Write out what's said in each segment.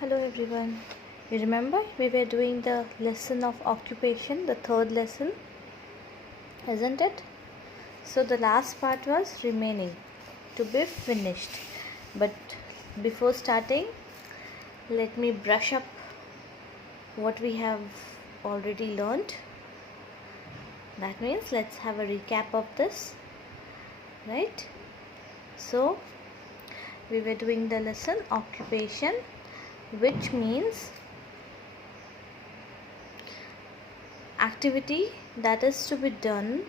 Hello everyone. You remember we were doing the lesson of occupation, the third lesson, isn't it? So the last part was remaining to be finished. But before starting, let me brush up what we have already learned. That means let's have a recap of this, right? So we were doing the lesson occupation, which means activity that is to be done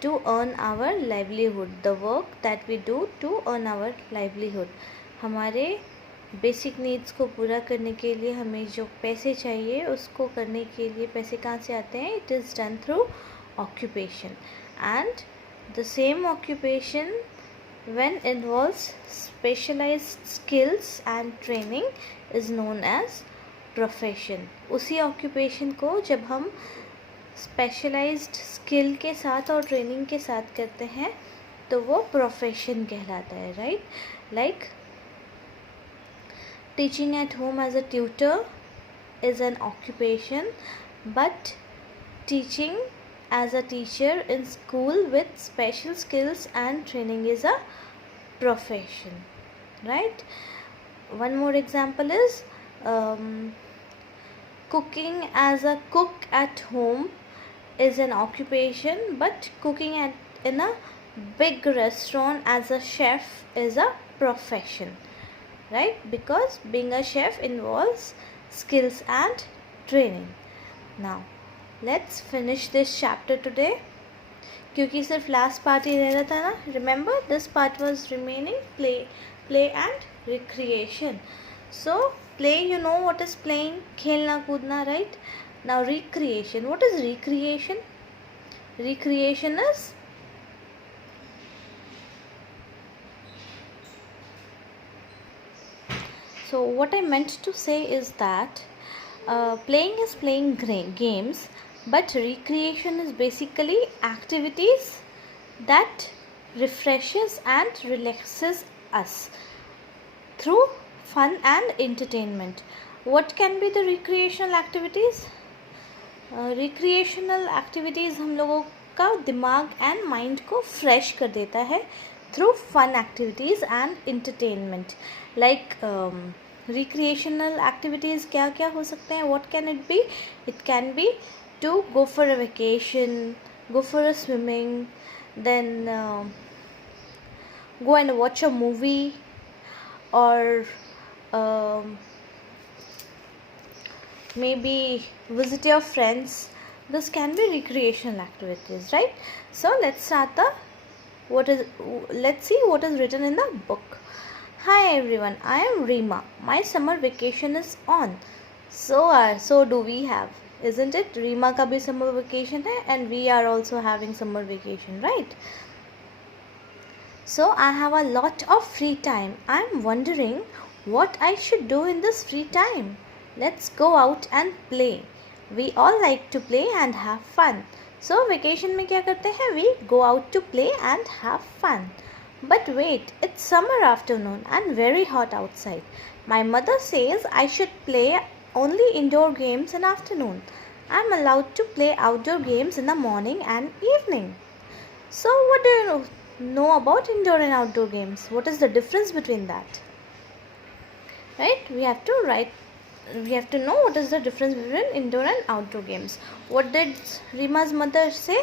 to earn our livelihood, the work that we do to earn our livelihood. हमारे basic needs को पूरा करने के लिए हमें जो पैसे चाहिए उसको करने के लिए पैसे कहाँ से आते हैं? It is done through occupation and the same occupation when involves specialized skills and training is known as profession. उसी occupation को जब हम specialized skill के साथ और training के साथ करते हैं तो वो profession कहलाता है, right? Like teaching at home as a tutor is an occupation, but teaching as a teacher in school with special skills and training is a profession, right? One more example is cooking as a cook at home is an occupation, but cooking in a big restaurant as a chef is a profession, right? Because being a chef involves skills and training. Now let's finish this chapter today. क्योंकि सिर्फ last part ही रह रहा था ना. Remember this part was remaining play and recreation. So play, you know what is playing, खेलना कूदना, right? Now recreation. What is recreation? Recreation is so what I meant to say is that playing is playing games, but recreation is basically activities that refreshes and relaxes us through fun and entertainment. What can be the recreational activities? Recreational activities हम लोगों का दिमाग and mind को fresh कर देता है through fun activities and entertainment. Like recreational activities क्या क्या हो सकते हैं? What can it be? It can be to go for a vacation, go for a swimming, then go and watch a movie, or maybe visit your friends. This can be recreational activities, right? So let's start let's see what is written in the book. Hi everyone, I am Reema. My summer vacation is on. So do we have, isn't it? Reema का भी summer vacation है and we are also having summer vacation, right? So I have a lot of free time. I am wondering what I should do in this free time. Let's go out and play. We all like to play and have fun. So vacation में क्या करते हैं? We go out to play and have fun. But wait, it's summer afternoon and very hot outside. My mother says I should play only indoor games in afternoon. I'm allowed to play outdoor games in the morning and evening. So what do you know about indoor and outdoor games? What is the difference between that? Right? We have to know what is the difference between indoor and outdoor games. What did Reema's mother say?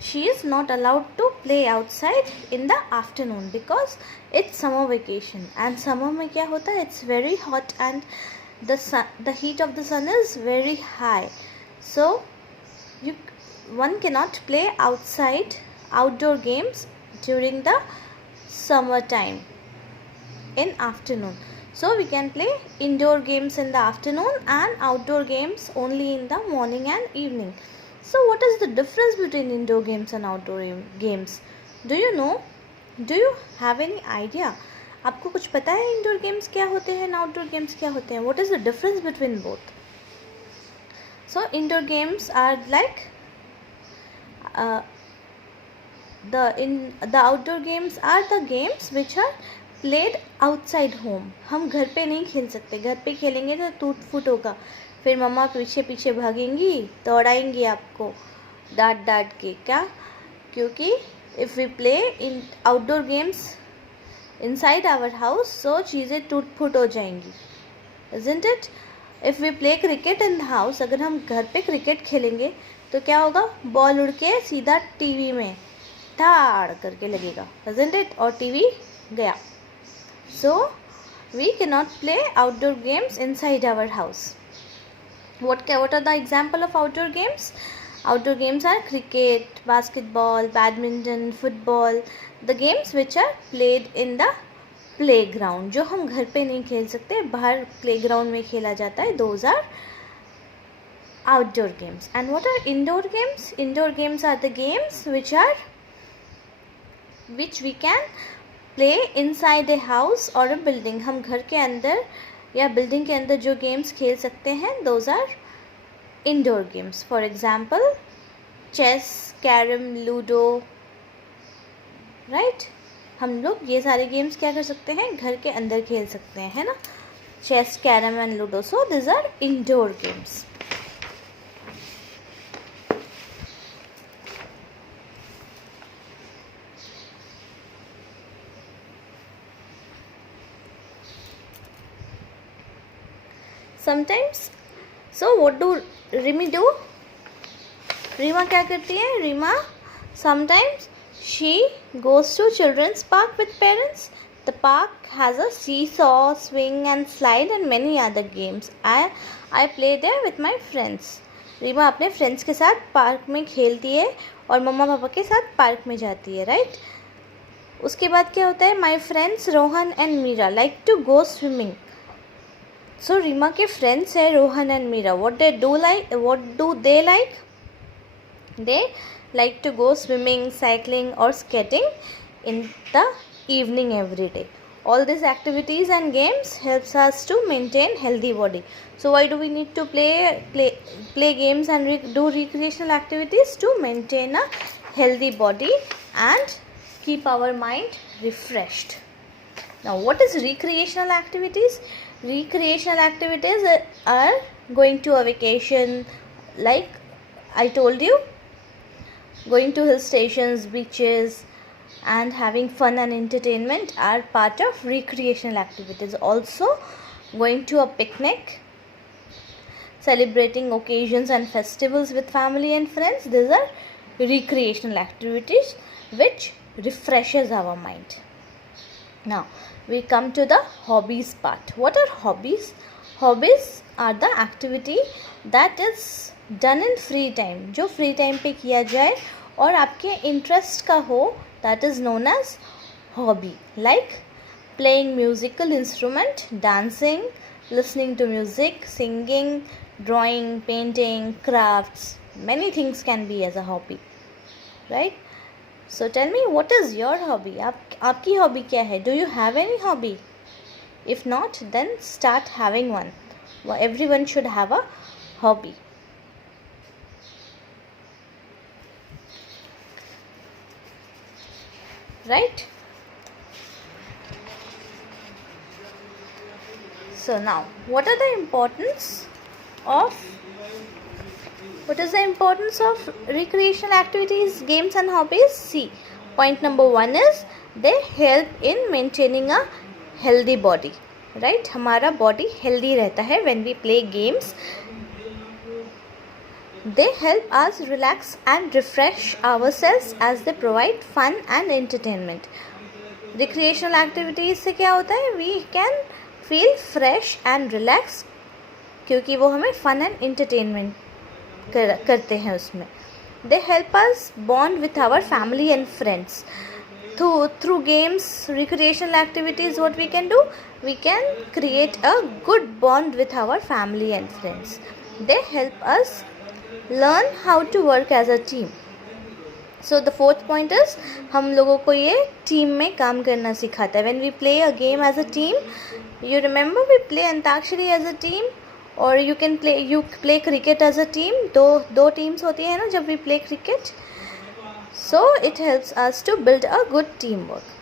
She is not allowed to play outside in the afternoon because it's summer vacation, and summer में क्या होता है? It's very hot and the heat of the sun is very high, so one cannot play outdoor games during the summer time in afternoon. So we can play indoor games in the afternoon and outdoor games only in the morning and evening. So what is the difference between indoor games and outdoor games? Do you know? Do you have any idea? आपको कुछ पता है indoor games क्या होते हैं and outdoor games क्या होते हैं? What is the difference between both? So indoor games are like the outdoor games are the games which are played outside home, हम घर पे नहीं खेल सकते, घर पे खेलेंगे तो टूट फूट होगा, फिर मम्मा पीछे पीछे भागेंगी, दौड़ाएंगी आपको डांट डांट के। क्या? क्योंकि if we play in outdoor games inside our house, so चीज़ें टूट फूट हो जाएंगी, isn't it? If we play cricket in the house, अगर हम घर पे क्रिकेट खेलेंगे तो क्या होगा, बॉल उड़ के सीधा टीवी में धाड़ करके लगेगा, isn't it? और टीवी गया। So we cannot play outdoor games inside our house. What are the example of outdoor games? Outdoor games are cricket, basketball, badminton, football, the games which are played in the playground, जो हम घर पे नहीं खेल सकते, बाहर playground में खेला जाता है, those are outdoor games. And what are indoor games? Indoor games are the games which we can play inside a house or a building. हम घर के अंदर या बिल्डिंग के अंदर जो गेम्स खेल सकते हैं, those are indoor games. For example, chess, carom, ludo, right? हम लोग ये सारे गेम्स क्या कर सकते हैं, घर के अंदर खेल सकते हैं, है ना? Chess, carrom and ludo, so this are indoor games. Sometimes, so what do Rimi do? Rima क्या करती है? Reema sometimes she goes to children's park with parents. The park has a seesaw, swing and slide and many other games. I play there with my friends. Reema अपने friends के साथ park में खेलती है और मम्मा पापा के साथ पार्क में जाती है, राइट? उसके बाद क्या होता है? My friends Rohan and Meera like to go swimming. So Reema के फ्रेंड्स है Rohan and Meera. what do they like? They like to go swimming, cycling or skating in the evening every day. All these activities and games helps us to maintain healthy body. So why do we need to play games and do recreational activities? To maintain a healthy body and keep our mind refreshed. Now what is recreational activities? Recreational activities are going to a vacation, like I told you, going to hill stations, beaches and having fun and entertainment are part of recreational activities. Also going to a picnic, celebrating occasions and festivals with family and friends, these are recreational activities which refreshes our mind. Now we come to the hobbies part. What are hobbies? Hobbies are the activity that is done in free time, जो free time पे किया जाए और आपके interest का हो, that is known as hobby. Like playing musical instrument, dancing, listening to music, singing, drawing, painting, crafts, many things can be as a hobby, right? So tell me, what is your hobby? आपकी hobby क्या है? Do you have any hobby? If not, then start having one. Everyone should have a hobby. Right? So now what is the importance of recreational activities, games and hobbies? See, point number 1 is they help in maintaining a healthy body, right? हमारा body healthy रहता है when we play games. They help us relax and refresh ourselves as they provide fun and entertainment. Recreational activities से क्या होता है? We can feel fresh and relaxed क्योंकि वो हमें fun and entertainment करते हैं उसमें. They help us bond with our family and friends. Through games, recreational activities, what we can do? We can create a good bond with our family and friends. They help us learn how to work as a team. So the fourth point is हम लोगों को ये team में काम करना सिखाता है. When we play a game as a team, you remember we play antakshari as a team, or you play cricket as a team. दो teams होती है ना जब we play cricket. So it helps us to build a good teamwork.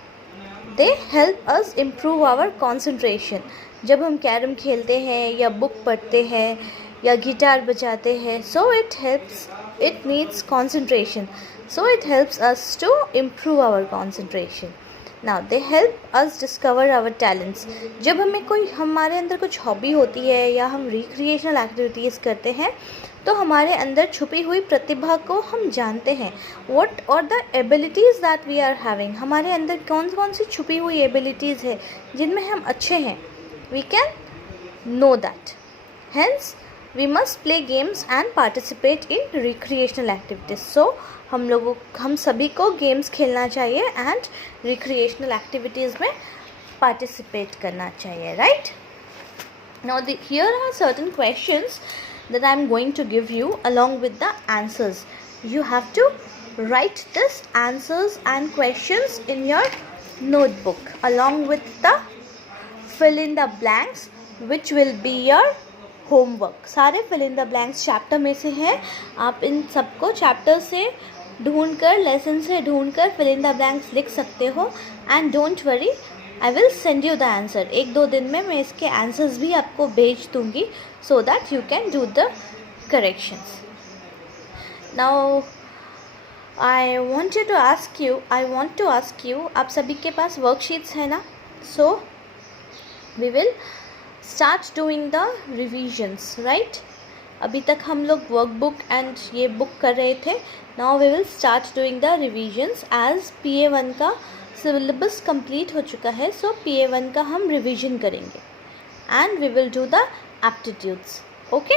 They help us improve our concentration. जब हम carrom खेलते हैं या बुक पढ़ते हैं या गिटार बजाते हैं, so it needs concentration, so it helps us to improve our concentration. Now they help us discover our talents. जब हमारे अंदर कुछ हॉबी होती है या हम रिक्रिएशनल एक्टिविटीज़ करते हैं, तो हमारे अंदर छुपी हुई प्रतिभा को हम जानते हैं. What are the abilities that we are having. हमारे अंदर कौन कौन सी छुपी हुई एबिलिटीज़ है जिनमें हम अच्छे हैं. We can know that. Hence we must play games and participate in recreational activities. So हम सभी को गेम्स खेलना चाहिए एंड रिक्रिएशनल एक्टिविटीज़ में पार्टिसिपेट करना चाहिए, right? Now here are certain questions that I am going to give you along with the answers. You have to write this answers and questions in your notebook along with the fill in the blanks which will be your homework. सारे fill in the blanks chapter में से हैं. आप इन सबको chapter से ढूंढकर, lesson से ढूंढकर fill in the blanks लिख सकते हो. And don't worry, I will send you the answer. 1-2 दिन में मैं इसके आंसर्स भी आपको भेज दूँगी so that you can do the corrections. Now I want to ask you, आप सभी के पास वर्कशीट्स है ना? So we will start doing the revisions, right? अभी तक हम लोग वर्कबुक एंड ये बुक कर रहे थे. Now we will start doing the revisions as PA1 का सिलेबस कंप्लीट हो चुका है. सो PA1 का हम रिवीजन करेंगे and we will do the aptitudes. Okay.